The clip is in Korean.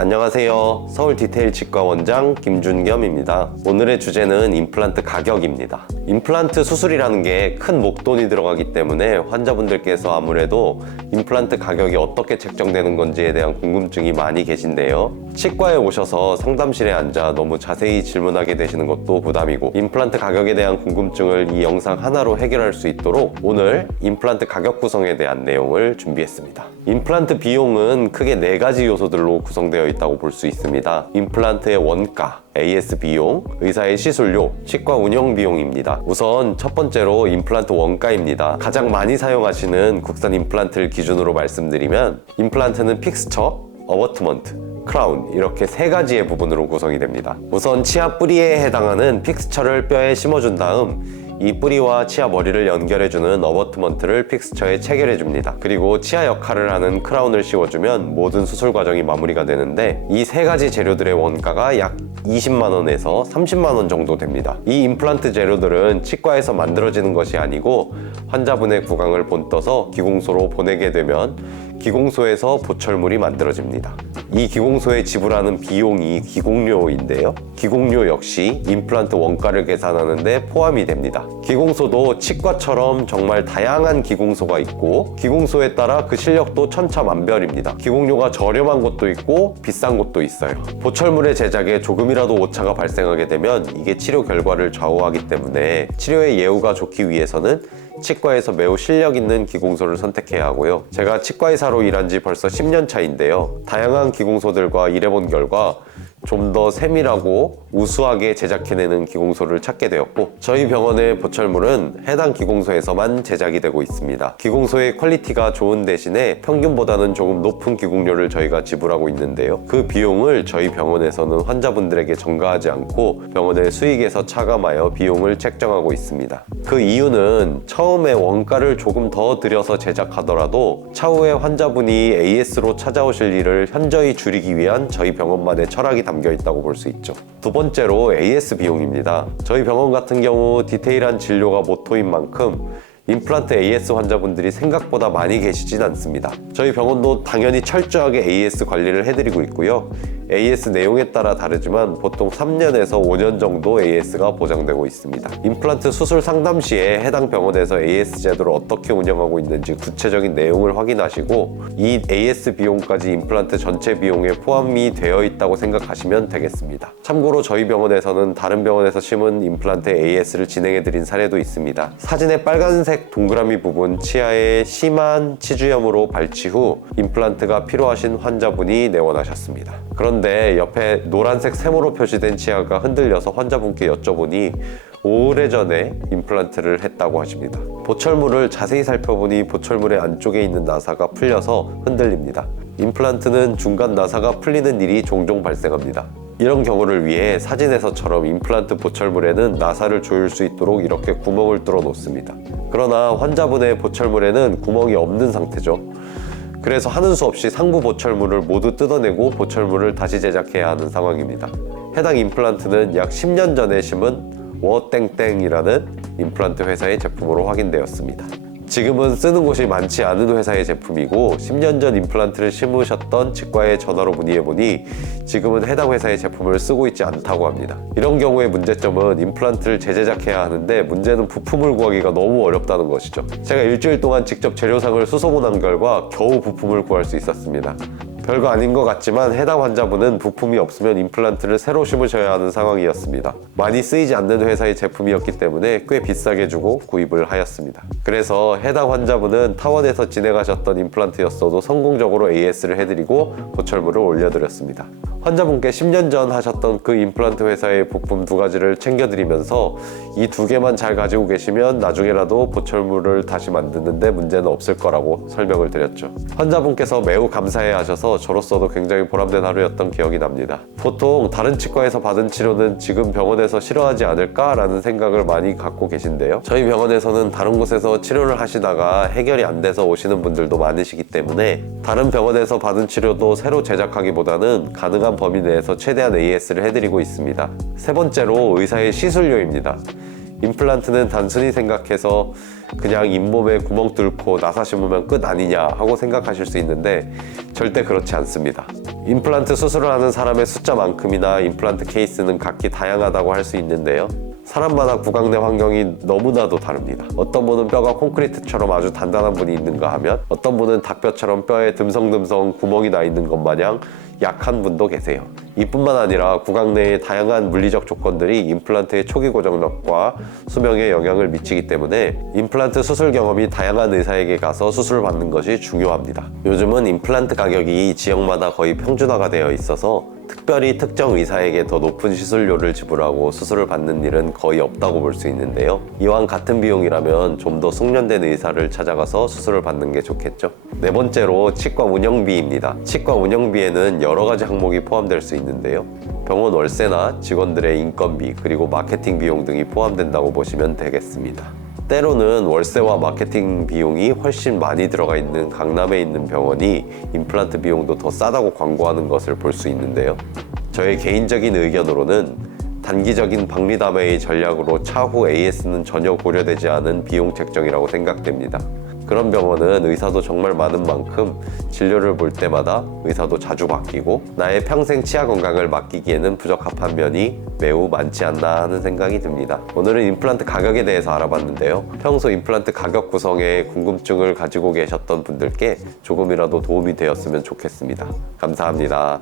안녕하세요. 서울 디테일 치과 원장 김준겸입니다. 오늘의 주제는 임플란트 가격입니다. 임플란트 수술이라는 게 큰 목돈이 들어가기 때문에 환자분들께서 아무래도 임플란트 가격이 어떻게 책정되는 건지에 대한 궁금증이 많이 계신데요. 치과에 오셔서 상담실에 앉아 너무 자세히 질문하게 되시는 것도 부담이고, 임플란트 가격에 대한 궁금증을 이 영상 하나로 해결할 수 있도록 오늘 임플란트 가격 구성에 대한 내용을 준비했습니다. 임플란트 비용은 크게 4가지 요소들로 구성되어 있다고 볼 수 있습니다. 임플란트의 원가, AS 비용, 의사의 시술료, 치과 운영 비용입니다. 우선 첫 번째로 임플란트 원가입니다. 가장 많이 사용하시는 국산 임플란트를 기준으로 말씀드리면, 임플란트는 픽스처, 어버트먼트, 크라운, 이렇게 3가지의 부분으로 구성이 됩니다. 우선 치아 뿌리에 해당하는 픽스처를 뼈에 심어준 다음 이 뿌리와 치아 머리를 연결해주는 어버트먼트를 픽스처에 체결해줍니다. 그리고 치아 역할을 하는 크라운을 씌워주면 모든 수술 과정이 마무리가 되는데, 이 3가지 재료들의 원가가 약 20만원에서 30만원 정도 됩니다. 이 임플란트 재료들은 치과에서 만들어지는 것이 아니고 환자분의 구강을 본떠서 기공소로 보내게 되면 기공소에서 보철물이 만들어집니다. 이 기공소에 지불하는 비용이 기공료인데요. 기공료 역시 임플란트 원가를 계산하는데 포함이 됩니다. 기공소도 치과처럼 정말 다양한 기공소가 있고, 기공소에 따라 그 실력도 천차만별입니다. 기공료가 저렴한 곳도 있고 비싼 곳도 있어요. 보철물의 제작에 조금이라도 오차가 발생하게 되면 이게 치료 결과를 좌우하기 때문에 치료의 예후가 좋기 위해서는 치과에서 매우 실력 있는 기공소를 선택해야 하고요. 제가 치과 의사로 일한 지 벌써 10년 차인데요. 다양한 기공소들과 일해본 결과 좀 더 세밀하고 우수하게 제작해내는 기공소를 찾게 되었고, 저희 병원의 보철물은 해당 기공소에서만 제작이 되고 있습니다. 기공소의 퀄리티가 좋은 대신에 평균보다는 조금 높은 기공료를 저희가 지불하고 있는데요. 그 비용을 저희 병원에서는 환자분들에게 전가하지 않고 병원의 수익에서 차감하여 비용을 책정하고 있습니다. 그 이유는 처음에 원가를 조금 더 들여서 제작하더라도 차후에 환자분이 AS로 찾아오실 일을 현저히 줄이기 위한 저희 병원만의 철학이 담겨 있다고 볼 수 있죠. 두 번째로 AS 비용입니다. 저희 병원 같은 경우 디테일한 진료가 모토인 만큼 임플란트 AS 환자분들이 생각보다 많이 계시진 않습니다. 저희 병원도 당연히 철저하게 AS 관리를 해드리고 있고요. AS 내용에 따라 다르지만 보통 3년에서 5년 정도 AS가 보장되고 있습니다. 임플란트 수술 상담 시에 해당 병원에서 AS 제도를 어떻게 운영하고 있는지 구체적인 내용을 확인하시고, 이 AS 비용까지 임플란트 전체 비용에 포함이 되어 있다고 생각하시면 되겠습니다. 참고로 저희 병원에서는 다른 병원에서 심은 임플란트 AS를 진행해드린 사례도 있습니다. 사진의 빨간색 동그라미 부분 치아에 심한 치주염으로 발치 후 임플란트가 필요하신 환자분이 내원하셨습니다. 그런데 옆에 노란색 세모로 표시된 치아가 흔들려서 환자분께 여쭤보니 오래전에 임플란트를 했다고 하십니다. 보철물을 자세히 살펴보니 보철물의 안쪽에 있는 나사가 풀려서 흔들립니다. 임플란트는 중간 나사가 풀리는 일이 종종 발생합니다. 이런 경우를 위해 사진에서처럼 임플란트 보철물에는 나사를 조일 수 있도록 이렇게 구멍을 뚫어 놓습니다. 그러나 환자분의 보철물에는 구멍이 없는 상태죠. 그래서 하는 수 없이 상부 보철물을 모두 뜯어내고 보철물을 다시 제작해야 하는 상황입니다. 해당 임플란트는 약 10년 전에 심은 워땡땡이라는 임플란트 회사의 제품으로 확인되었습니다. 지금은 쓰는 곳이 많지 않은 회사의 제품이고, 10년 전 임플란트를 심으셨던 치과에 전화로 문의해보니 지금은 해당 회사의 제품을 쓰고 있지 않다고 합니다. 이런 경우의 문제점은 임플란트를 재제작해야 하는데 문제는 부품을 구하기가 너무 어렵다는 것이죠. 제가 일주일 동안 직접 재료상을 수소문한 결과 겨우 부품을 구할 수 있었습니다. 별거 아닌 것 같지만 해당 환자분은 부품이 없으면 임플란트를 새로 심으셔야 하는 상황이었습니다. 많이 쓰이지 않는 회사의 제품이었기 때문에 꽤 비싸게 주고 구입을 하였습니다. 그래서 해당 환자분은 타원에서 진행하셨던 임플란트였어도 성공적으로 AS를 해드리고 보철물을 올려드렸습니다. 환자분께 10년 전 하셨던 그 임플란트 회사의 부품 2가지를 챙겨드리면서 이 2개만 잘 가지고 계시면 나중에라도 보철물을 다시 만드는데 문제는 없을 거라고 설명을 드렸죠. 환자분께서 매우 감사해 하셔서 저로서도 굉장히 보람된 하루였던 기억이 납니다. 보통 다른 치과에서 받은 치료는 지금 병원에서 싫어하지 않을까라는 생각을 많이 갖고 계신데요. 저희 병원에서는 다른 곳에서 치료를 하시다가 해결이 안 돼서 오시는 분들도 많으시기 때문에 다른 병원에서 받은 치료도 새로 제작하기보다는 가능한 범위 내에서 최대한 AS를 해드리고 있습니다. 세 번째로 의사의 시술료입니다. 임플란트는 단순히 생각해서 그냥 잇몸에 구멍 뚫고 나사 심으면 끝 아니냐 하고 생각하실 수 있는데 절대 그렇지 않습니다. 임플란트 수술을 하는 사람의 숫자만큼이나 임플란트 케이스는 각기 다양하다고 할 수 있는데요. 사람마다 구강 내 환경이 너무나도 다릅니다. 어떤 분은 뼈가 콘크리트처럼 아주 단단한 분이 있는가 하면 어떤 분은 닭뼈처럼 뼈에 듬성듬성 구멍이 나 있는 것 마냥 약한 분도 계세요. 이뿐만 아니라 구강 내의 다양한 물리적 조건들이 임플란트의 초기 고정력과 수명에 영향을 미치기 때문에 임플란트 수술 경험이 다양한 의사에게 가서 수술을 받는 것이 중요합니다. 요즘은 임플란트 가격이 지역마다 거의 평준화가 되어 있어서 특별히 특정 의사에게 더 높은 시술료를 지불하고 수술을 받는 일은 거의 없다고 볼 수 있는데요. 이왕 같은 비용이라면 좀 더 숙련된 의사를 찾아가서 수술을 받는 게 좋겠죠. 네 번째로 치과 운영비입니다. 치과 운영비에는 여러 가지 항목이 포함될 수 있는데요. 병원 월세나 직원들의 인건비 그리고 마케팅 비용 등이 포함된다고 보시면 되겠습니다. 때로는 월세와 마케팅 비용이 훨씬 많이 들어가 있는 강남에 있는 병원이 임플란트 비용도 더 싸다고 광고하는 것을 볼 수 있는데요. 저의 개인적인 의견으로는 단기적인 박리담회의 전략으로 차후 AS는 전혀 고려되지 않은 비용 책정이라고 생각됩니다. 그런 병원은 의사도 정말 많은 만큼 진료를 볼 때마다 의사도 자주 바뀌고 나의 평생 치아 건강을 맡기기에는 부적합한 면이 매우 많지 않나 하는 생각이 듭니다. 오늘은 임플란트 가격에 대해서 알아봤는데요. 평소 임플란트 가격 구성에 궁금증을 가지고 계셨던 분들께 조금이라도 도움이 되었으면 좋겠습니다. 감사합니다.